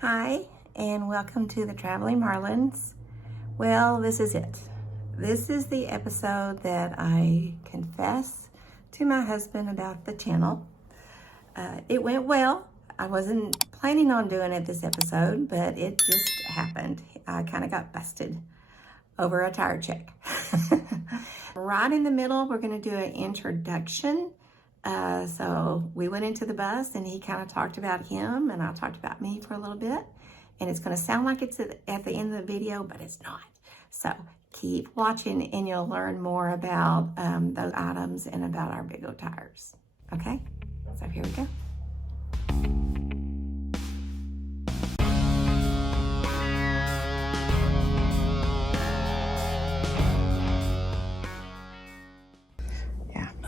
Hi, and welcome to the Traveling Marlins. Well, this is it. This is the episode that I confess to my husband about the channel. It went well. I wasn't planning on doing it this episode, but it just happened. I kind of got busted over a tire check. Right in the middle, we're going to do an introduction. So we went into the bus and he kind of talked about him and I talked about me for a little bit. And it's going to sound like it's at the end of the video, but it's not. So keep watching and you'll learn more about those items and about our big old tires. Okay, so here we go.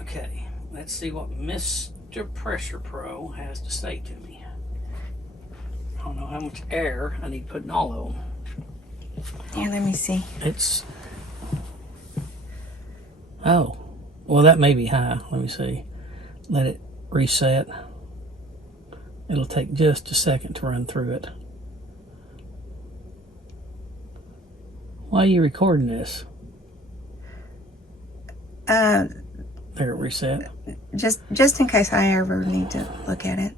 Okay, let's see what Mr. PressurePro has to say to me. I don't know how much air I need putting all of them. Here, let me see. Oh, well that may be high. Let me see. Let it reset. It'll take just a second to run through it. Why are you recording this? There, reset. Just in case I ever need to look at it.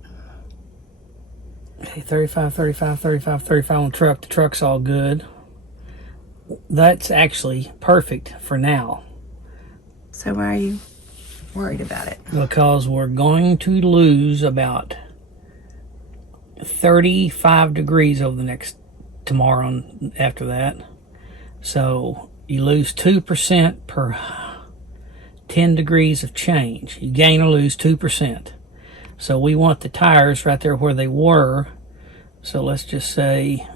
Okay, 35, 35, 35, 35 on the truck. The truck's all good. That's actually perfect for now. So why are you worried about it? Because we're going to lose about 35 degrees over the next tomorrow and after that. So you lose 2% per 10 degrees of change. You gain or lose 2%. So we want the tires right there where they were. So let's just say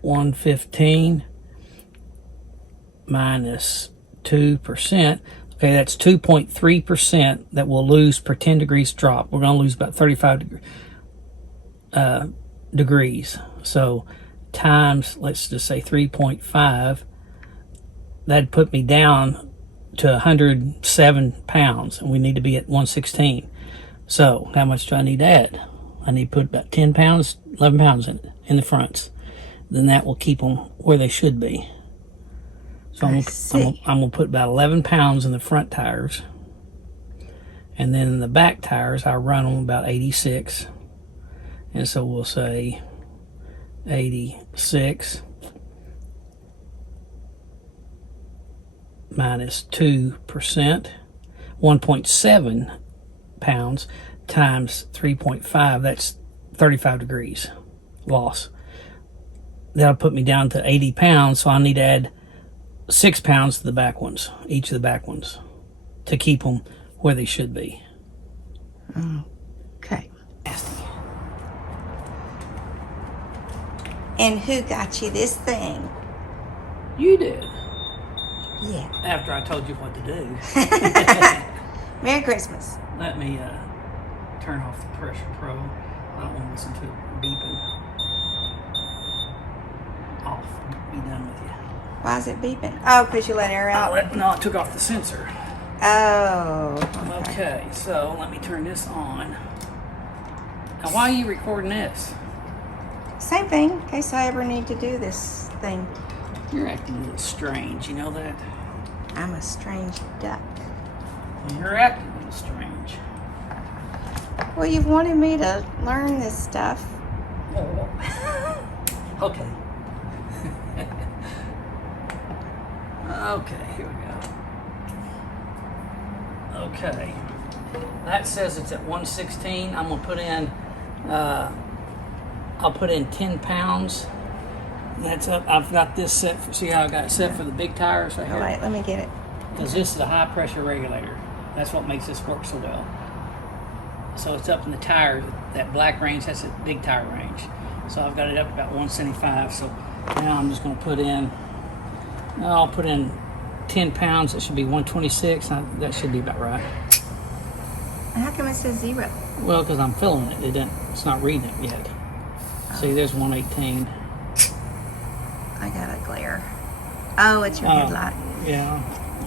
115 minus 2%. Okay, that's 2.3% that we'll lose per 10 degrees drop. We're going to lose about 35 degrees. So times, let's just say 3.5, that'd put me down to 107 pounds, and we need to be at 116. So how much do I need to add? I need to put about 10 pounds, 11 pounds in the fronts. Then that will keep them where they should be. So I'm gonna put about 11 pounds in the front tires, and then in the back tires I run them about 86. And so we'll say 86 minus 2%, 1.7 pounds times 3.5, that's 35 degrees loss. That'll put me down to 80 pounds, so I need to add 6 pounds to the back ones, each of the back ones, to keep them where they should be. Okay. And who got you this thing? You did. Yeah. After I told you what to do. Merry Christmas. Let me turn off the PressurePro. I don't want to listen to it beeping. Off. Be done with you. Why is it beeping? Oh, because you let air out? No, I took off the sensor. Oh. Okay, so let me turn this on. Now, why are you recording this? Same thing, in case I ever need to do this thing. You're acting a little strange, you know that? I'm a strange duck. You're acting a little strange. Well, you've wanted me to learn this stuff. Oh. Okay. Okay, here we go. Okay. That says it's at 116. I'm going to put in, I'll put in 10 pounds. That's up. I've got this set for, see how I got it set for the big tires right here? All right, let me get it. Because this is a high pressure regulator. That's what makes this work so well. So it's up in the tire, that black range, that's a big tire range. So I've got it up about 175. So now I'm just going to put in, I'll put in 10 pounds. That should be 126. That should be about right. How come it says 0? Well, because I'm filling it. It's not reading it yet. See, there's 118. I got a glare. Oh, it's your headlight. Yeah.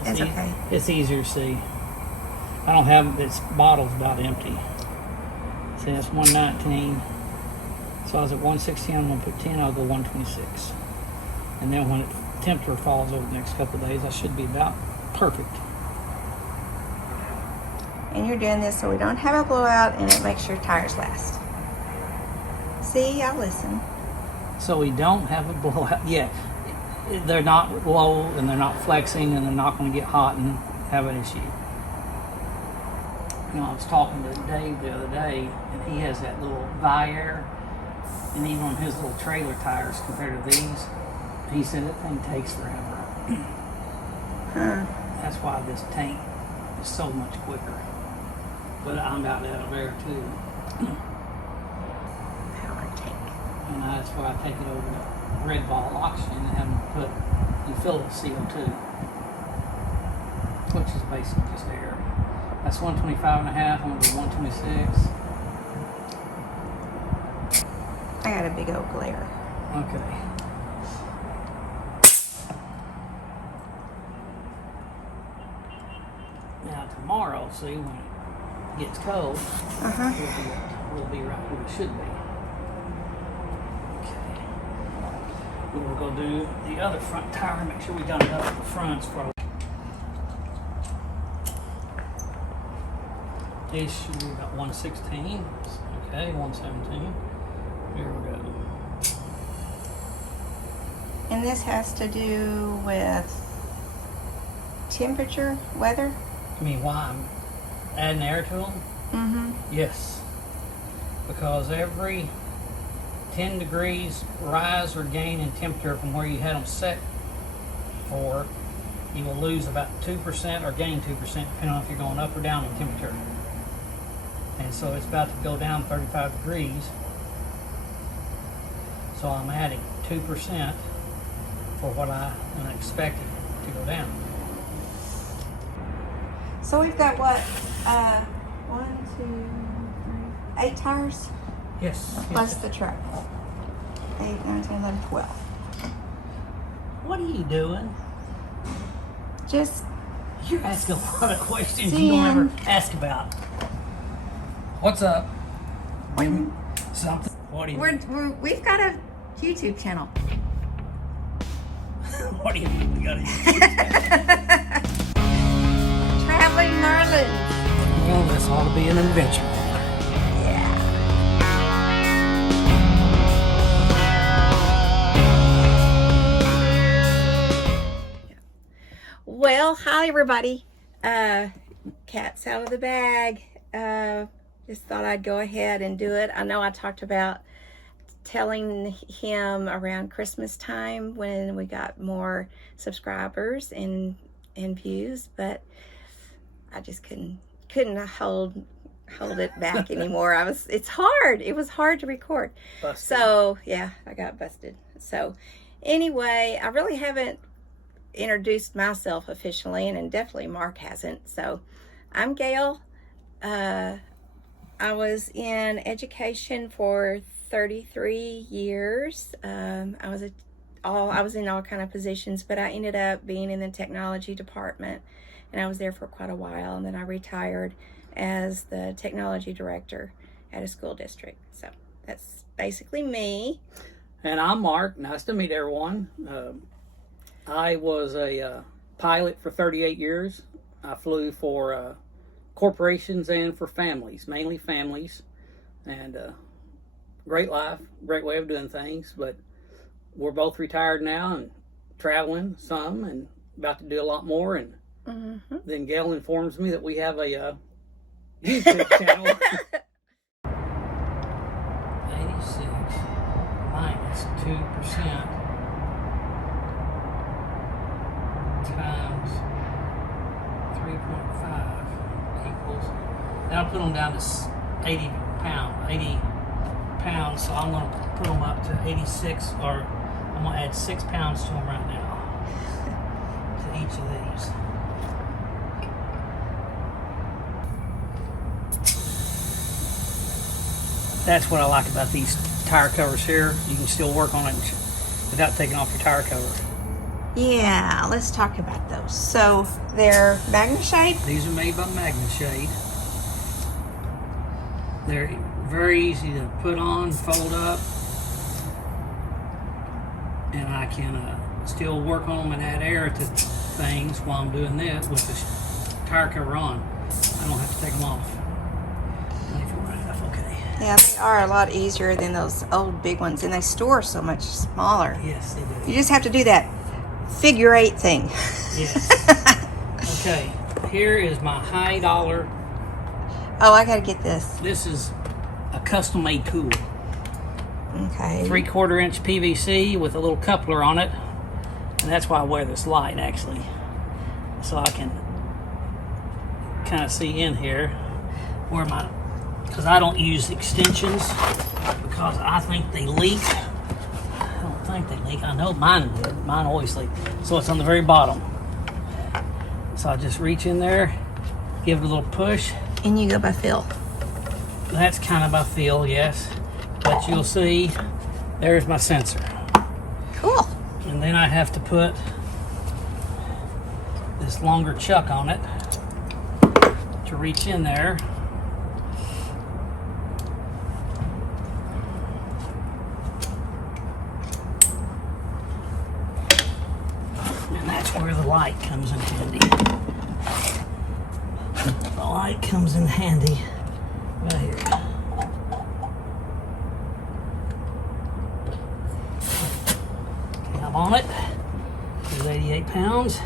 It's okay. It's easier to see. I don't have, this bottle's about empty. See, that's 119. So I was at 116, I'm going to put 10, I'll go 126. And then when the temperature falls over the next couple of days, I should be about perfect. And you're doing this so we don't have a blowout and it makes your tires last. See, I listen. So we don't have a blowout. Yeah, they're not low and they're not flexing and they're not going to get hot and have an issue. You know, I was talking to Dave the other day, and he has that little Viair, and even on his little trailer tires compared to these, he said that thing takes forever. That's why this tank is so much quicker. But I'm out of there too. PowerTank. And that's why I take it over to Red Ball Auction and have them put and fill it with CO2, which is basically just air. That's 125.5. I'm going to do 126. I got a big old glare. Okay. Now tomorrow, see, when it gets cold, we'll be right where we should be. Okay. We'll go do the other front tire, make sure we got it up at the fronts for. This should be about 116. Okay, 117. Here we go. And this has to do with temperature, weather? I mean, why I'm adding air to them? Mm-hmm. Yes. Because every 10 degrees rise or gain in temperature from where you had them set for, you will lose about 2% or gain 2%, depending on if you're going up or down in temperature. And so it's about to go down 35 degrees. So I'm adding 2% for what I am expecting to go down. So we've got what? 8 tires? Yes. Plus the truck. 8, 9, 10, 11, 12. What are you doing? Just You're asking a lot of questions you don't ever ask about. What's up? Something. What do you we've got a YouTube channel. What do you mean we got it? Traveling Marlins. Well, this ought to be an adventure. Yeah. Well, hi everybody. Cat's out of the bag. Just thought I'd go ahead and do it. I know I talked about telling him around Christmas time when we got more subscribers and views, but I just couldn't hold it back anymore. It's hard. It was hard to record. Busted. So yeah, I got busted. So anyway, I really haven't introduced myself officially, and definitely Mark hasn't. So I'm Gail. I was in education for 33 years. I was in all kind of positions, but I ended up being in the technology department, and I was there for quite a while, and then I retired as the technology director at a school district. So that's basically me. And I'm Mark. Nice to meet everyone. I was a pilot for 38 years. I flew for corporations and for families, mainly families, and great life, great way of doing things. But we're both retired now and traveling some and about to do a lot more. And then Gail informs me that we have a YouTube channel. 86 minus 2% times 3.5 equals. Now I'll put them down to 80 pounds, so I'm going to put them up to 86, or I'm going to add 6 pounds to them right now, to each of these. That's what I like about these tire covers here. You can still work on it without taking off your tire cover. Yeah, let's talk about those. So they're MagneShade. These are made by MagneShade. They're very easy to put on, fold up, and I can still work on them and add air to things while I'm doing that with the tire cover on. I don't have to take them off. Okay. Yeah, they are a lot easier than those old big ones, and they store so much smaller. Yes, they do. You just have to do that figure 8 thing. Yes. Okay, here is my high dollar. Oh, I gotta get this. This is a custom made tool. Okay. 3/4 inch PVC with a little coupler on it. And that's why I wear this light, actually. So I can kind of see in here where my, because I don't use extensions because I think they leak. I don't think they leak. I know mine would. Mine always leak. So it's on the very bottom. So I just reach in there, give it a little push. And you go by feel. That's kind of by feel, yes. But you'll see, there's my sensor. Cool. And then I have to put this longer chuck on it to reach in there. And that's where the light comes in handy. The light comes in handy right here. I'm on it. It's 88 pounds.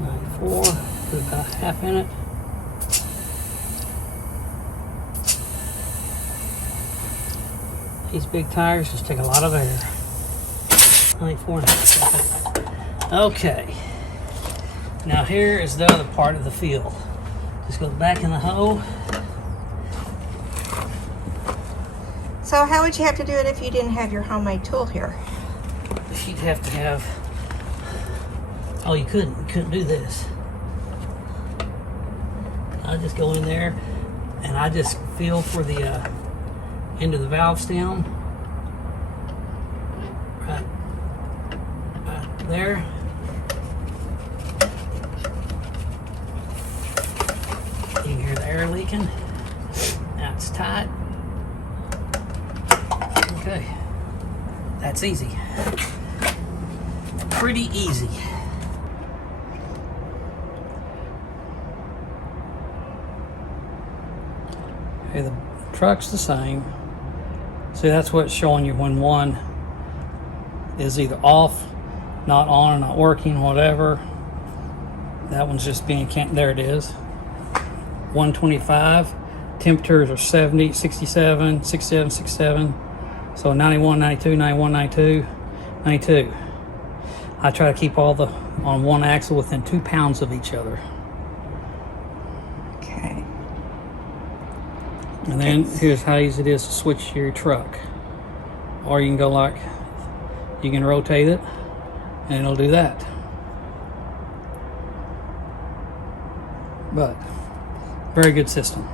94. Put about half in it. These big tires just take a lot of air. 94.5. Okay. Now here is the other part of the field. Just goes back in the hole. So how would you have to do it if you didn't have your homemade tool here? You'd have to have, oh, you couldn't do this. I just go in there and I just feel for the end of the valve stem. Right there. You can hear the air leaking. Now it's tight. Okay, that's easy. Pretty easy. Okay, the truck's the same. See, that's what's showing you when one is either off, not on, or not working, whatever. That one's just being there it is. 125. Temperatures are 70, 67, 67, 67. So 91, 92, 91, 92, 92. I try to keep all the on one axle within 2 pounds of each other. Okay. And then here's how easy it is to switch your truck. Or you can go like, you can rotate it and it'll do that. But very good system.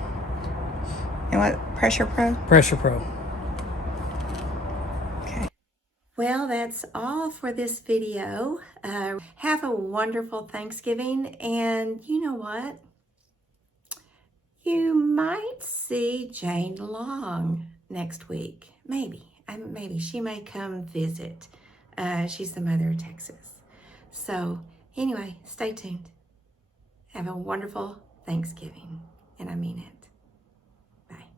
And what, PressurePro? PressurePro. Well, that's all for this video. Have a wonderful Thanksgiving, and you know what? You might see Jane Long next week. Maybe she may come visit. She's the mother of Texas. So anyway, stay tuned. Have a wonderful Thanksgiving, and I mean it. Bye.